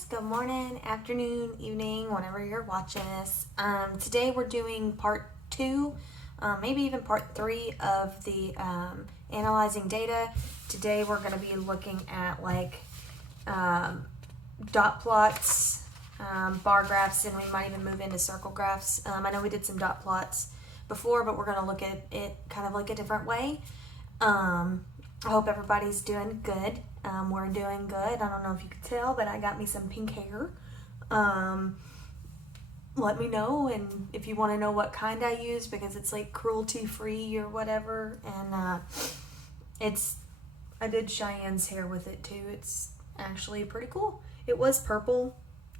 guys, good morning, afternoon, evening, whenever you're watching this. Today we're doing part 2, maybe even part 3 of the analyzing data. Today we're going to be looking at dot plots, bar graphs, and we might even move into circle graphs. I know we did some dot plots before, but we're going to look at it kind of like a different way. I hope everybody's doing good. We're doing good. I don't know if you could tell, but I got me some pink hair. Let me know, and if you want to know what kind I use, because it's like cruelty free or whatever. And I did Cheyenne's hair with it too. It's actually pretty cool. It was purple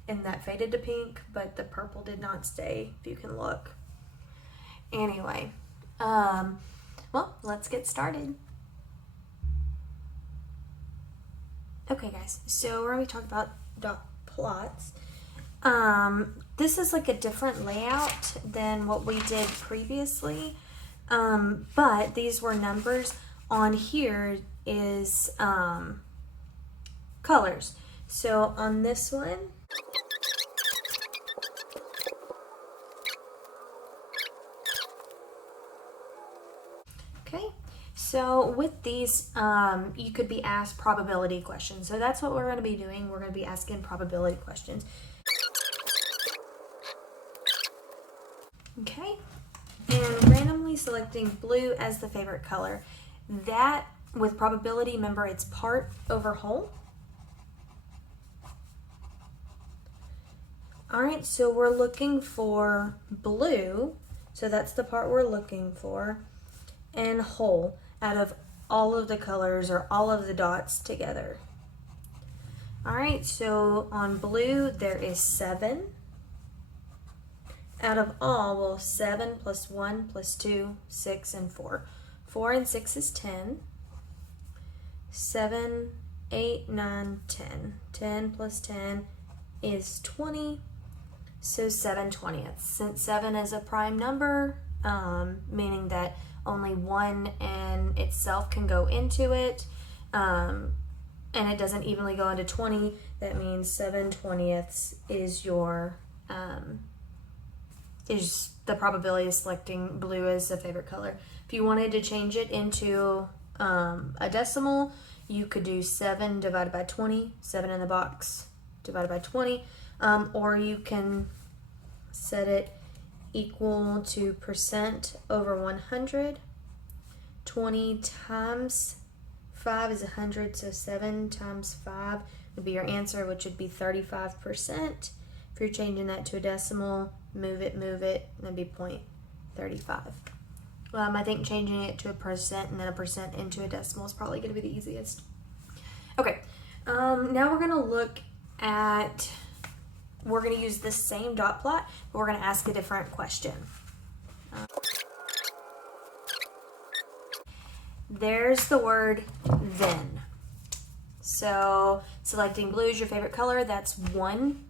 and that faded to pink, but the purple did not stay, if you can look. Anyway, well, let's get started. Okay guys, so we're going to be talking about dot plots. This is like a different layout than what we did previously, but these were numbers. On here is colors. So on this one, okay. So with these, you could be asked probability questions. So that's what we're going to be doing. We're going to be asking probability questions. Okay. And randomly selecting blue as the favorite color. That, with probability, remember it's part over whole. All right, so we're looking for blue. So that's the part we're looking for. And whole out of all of the colors or all of the dots together. All right, so on blue there is 7. Out of all, well, 7 plus 1 plus 2, 6 and 4. 4 and 6 is 10. 7, 8, 9, 10. 10 plus 10 is 20. So 7/20. Since 7 is a prime number, meaning that only 1 and itself can go into it, and it doesn't evenly go into 20, that means 7/20 is your is the probability of selecting blue as a favorite color. If you wanted to change it into a decimal, you could do 7 divided by 20, 7 in the box divided by 20, or you can set it equal to percent over 100. 20 times 5 is 100, so 7 times 5 would be your answer, which would be 35%. If you're changing that to a decimal, move it, that'd be 0.35. I think changing it to a percent and then a percent into a decimal is probably going to be the easiest. Okay, now we're going to look at, we're going to use the same dot plot, but we're going to ask a different question. There's the word then. So selecting blue is your favorite color, that's one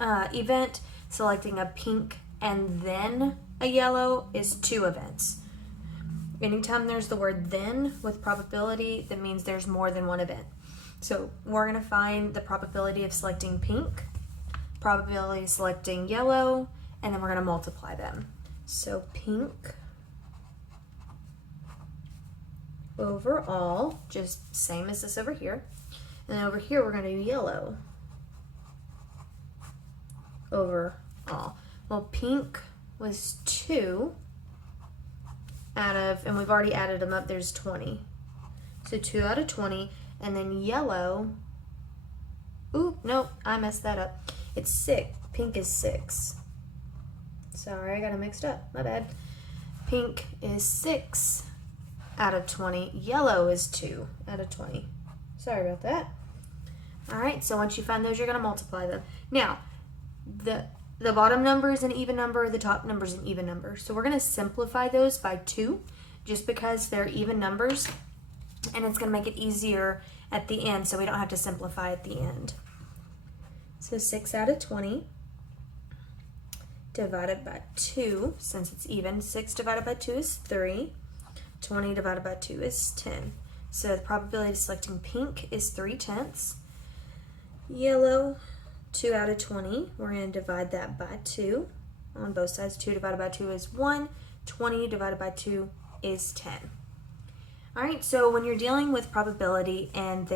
event. Selecting a pink and then a yellow is 2 events. Anytime there's the word then with probability, that means there's more than one event. So we're going to find the probability of selecting pink, probability of selecting yellow, and then we're going to multiply them. So pink overall, just same as this over here. And then over here we're going to do yellow overall. Well, pink was 2 out of, and we've already added them up, there's 20. So 2 out of 20, and then yellow, ooh, no, I messed that up. It's 6, pink is 6. Sorry, I got it mixed up, my bad. Pink is 6 out of 20, yellow is 2 out of 20. Sorry about that. All right, so once you find those, you're gonna multiply them. Now, the bottom number is an even number, the top number is an even number. So we're gonna simplify those by 2, just because they're even numbers, and it's gonna make it easier at the end, so we don't have to simplify at the end. So 6 out of 20 divided by 2, since it's even, 6 divided by 2 is 3. 20 divided by 2 is 10. So the probability of selecting pink is 3/10. Yellow 2 out of 20, we're going to divide that by 2 on both sides. 2 divided by 2 is 1. 20 divided by 2 is 10. All right, so when you're dealing with probability and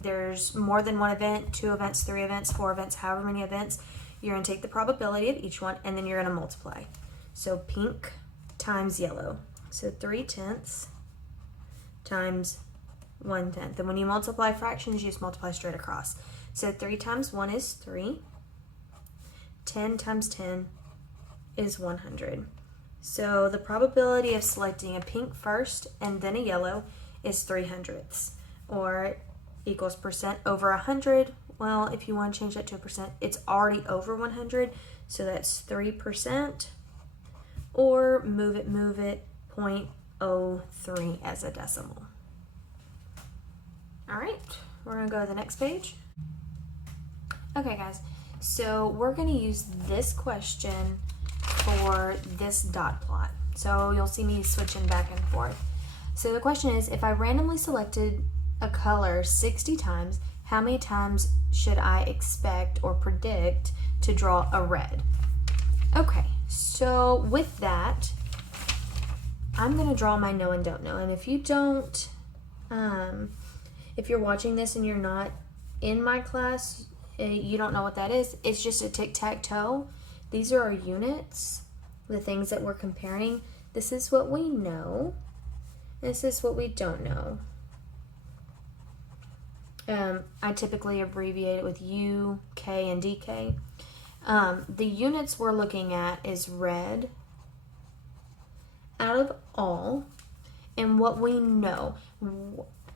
there's more than one event, 2 events, 3 events, 4 events, however many events, you're going to take the probability of each one and then you're going to multiply. So pink times yellow. So 3/10 times 1/10. And when you multiply fractions, you just multiply straight across. So 3 times 1 is 3. 10 times 10 is 100. So the probability of selecting a pink first and then a yellow is 3/100, or equals percent over 100. Well, if you want to change that to a percent, it's already over 100, so that's 3%, or move it, 0.03 as a decimal. All right, we're gonna go to the next page. Okay guys, so we're gonna use this question for this dot plot. So you'll see me switching back and forth. So the question is, if I randomly selected a color 60 times, how many times should I expect or predict to draw a red? Okay, so with that, I'm gonna draw my know and don't know. And if you don't, if you're watching this and you're not in my class, you don't know what that is, it's just a tic-tac-toe. These are our units, the things that we're comparing. This is what we know. This is what we don't know. I typically abbreviate it with U, K, and DK. The units we're looking at is red out of all, and what we know.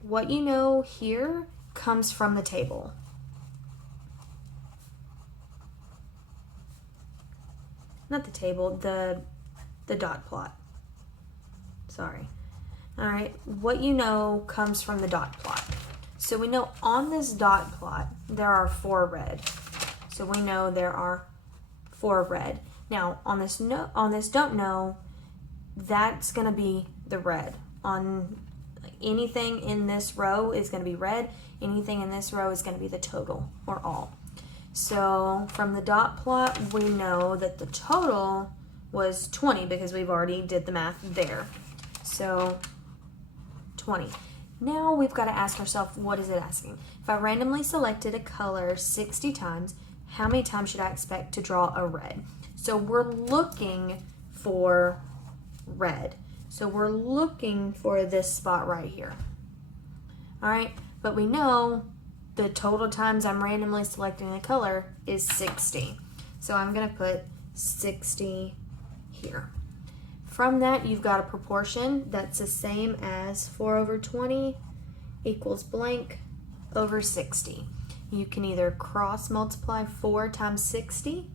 What you know here comes from the table. Not the table, the dot plot. Sorry. All right, what you know comes from the dot plot. So we know on this dot plot, there are 4 red. So we know there are 4 red. Now, on this don't know, that's gonna be the red. On anything in this row is gonna be red. Anything in this row is gonna be the total, or all. So from the dot plot, we know that the total was 20 because we've already did the math there. So 20. Now we've got to ask ourselves, what is it asking? If I randomly selected a color 60 times, how many times should I expect to draw a red? So we're looking for red. So we're looking for this spot right here. All right, but we know the total times I'm randomly selecting a color is 60. So I'm gonna put 60 here. From that, you've got a proportion that's the same as 4 over 20 equals blank over 60. You can either cross multiply 4 times 60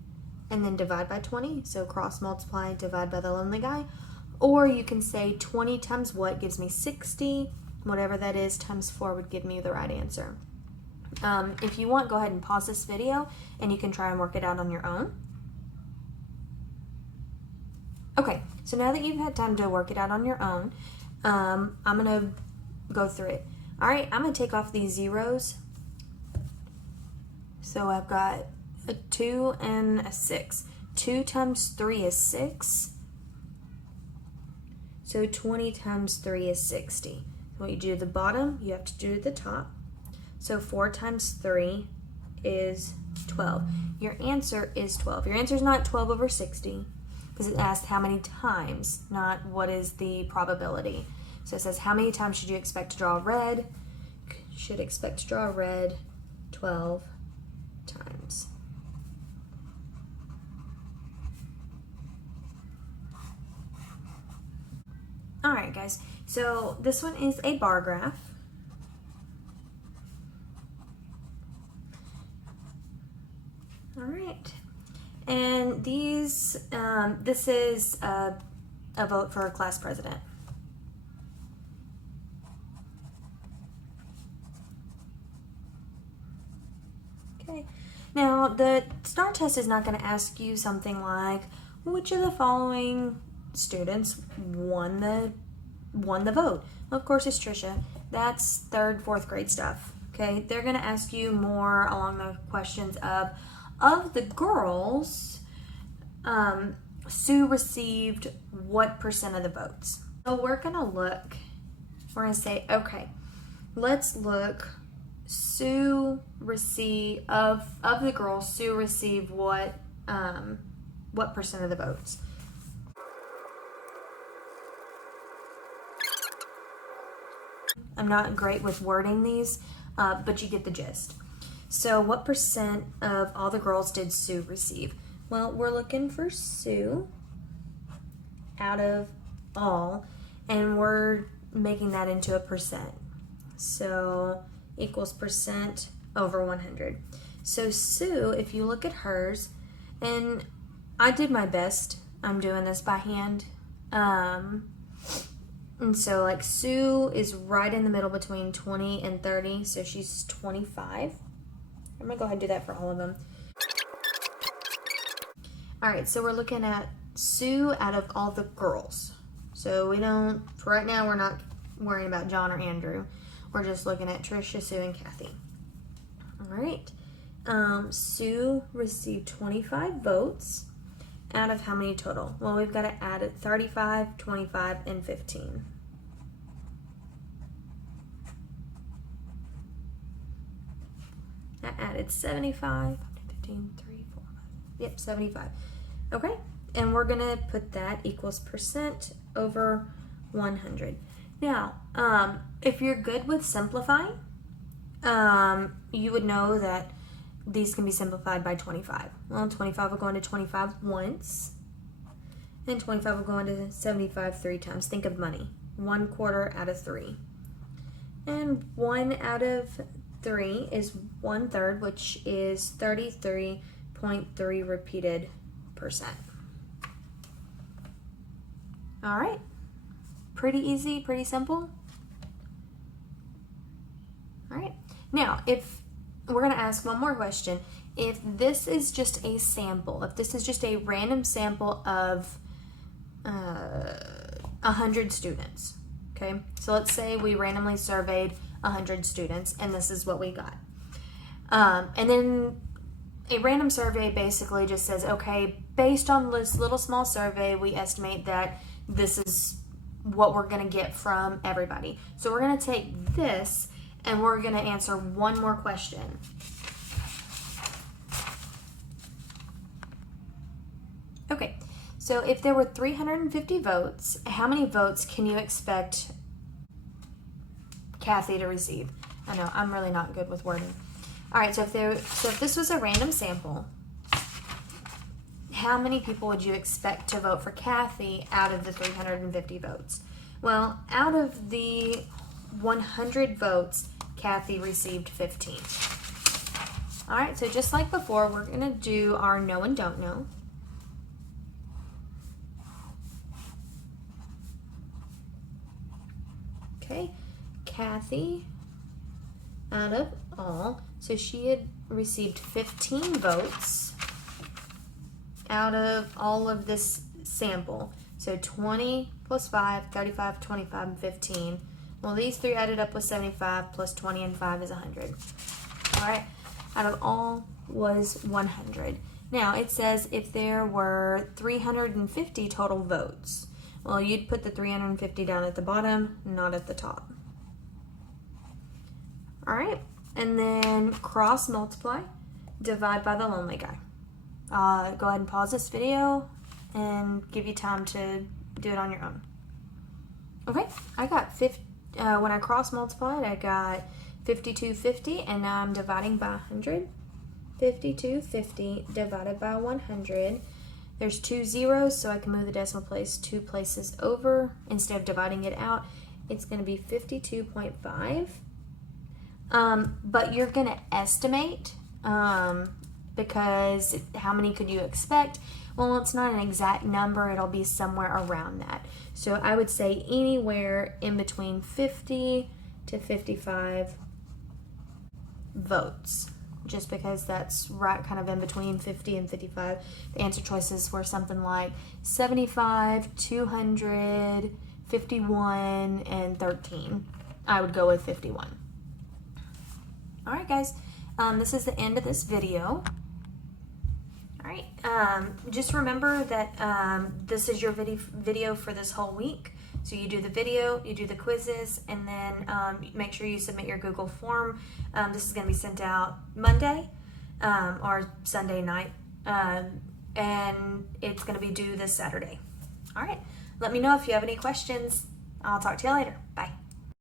and then divide by 20. So cross multiply, divide by the lonely guy. Or you can say 20 times what gives me 60. Whatever that is times 4 would give me the right answer. If you want, go ahead and pause this video and you can try and work it out on your own. Okay, so now that you've had time to work it out on your own, I'm gonna go through it. All right, I'm gonna take off these zeros. So I've got a 2 and a 6. 2 times 3 is 6. So 20 times 3 is 60. What you do at the bottom, you have to do at the top. So 4 times 3 is 12. Your answer is 12. Your answer is not 12 over 60 because it asks how many times, not what is the probability. So it says how many times should you expect to draw red? Should expect to draw red 12 times. All right, guys. So this one is a bar graph. All right, and these, this is a vote for a class president. Okay, now the STAR test is not going to ask you something like, which of the following students won the vote? Well, of course it's Trisha. That's 3rd, 4th grade stuff. okay, they're going to ask you more along the questions of the girls, Sue received what percent of the votes? So we're going to say, okay, let's look. Sue received, of the girls, Sue received what percent of the votes? I'm not great with wording these, but you get the gist. So what percent of all the girls did Sue receive? Well, we're looking for Sue out of all, and we're making that into a percent. So equals percent over 100. So Sue, if you look at hers, and I did my best. I'm doing this by hand. And so like Sue is right in the middle between 20 and 30, so she's 25. I'm gonna go ahead and do that for all of them. All right, so we're looking at Sue out of all the girls. So for right now, we're not worrying about John or Andrew. We're just looking at Trisha, Sue, and Kathy. All right, Sue received 25 votes out of how many total? Well, we've got to add it 35, 25, and 15. I added 75, 15, 3, 4, 5. Yep, 75. Okay, and we're gonna put that equals percent over 100. Now, if you're good with simplifying, you would know that these can be simplified by 25. Well, 25 will go into 25 once, and 25 will go into 75 3 times. Think of money. 1/4 out of 3. And 1 out of 3 is 1/3, which is 33.3 repeated percent. All right. Pretty easy, pretty simple. All right. Now, if we're going to ask one more question. If this is just a sample, if this is just a random sample of 100 students, okay? So let's say we randomly surveyed 100 students, and this is what we got. And then a random survey basically just says, okay, based on this little small survey, we estimate that this is what we're going to get from everybody. So we're going to take this and we're going to answer one more question. Okay, so if there were 350 votes, how many votes can you expect Kathy to receive? I know, I'm really not good with wording. All right, so if this was a random sample, how many people would you expect to vote for Kathy out of the 350 votes? Well, out of the 100 votes, Kathy received 15. All right, so just like before, we're gonna do our know and don't know. Okay, Kathy, out of all, so she had received 15 votes out of all of this sample. So 20 plus 5, 35, 25, and 15. Well, these three added up was 75 plus 20 and 5 is 100. All right, out of all was 100. Now it says if there were 350 total votes. Well, you'd put the 350 down at the bottom, not at the top. All right, and then cross multiply, divide by the lonely guy. Go ahead and pause this video and give you time to do it on your own. Okay, I got when I cross multiplied, I got 5250, and now I'm dividing by 100. 5250 divided by 100. There's 2 zeros, so I can move the decimal place 2 places over. Instead of dividing it out, it's going to be 52.5. But you're going to estimate because how many could you expect? Well, it's not an exact number. It'll be somewhere around that. So I would say anywhere in between 50 to 55 votes, just because that's right kind of in between 50 and 55. The answer choices were something like 75, 200, 51, and 13. I would go with 51. All right, guys. This is the end of this video. All right. Just remember that this is your video for this whole week. So you do the video, you do the quizzes, and then make sure you submit your Google form. This is going to be sent out Monday or Sunday night, and it's going to be due this Saturday. All right. Let me know if you have any questions. I'll talk to you later. Bye.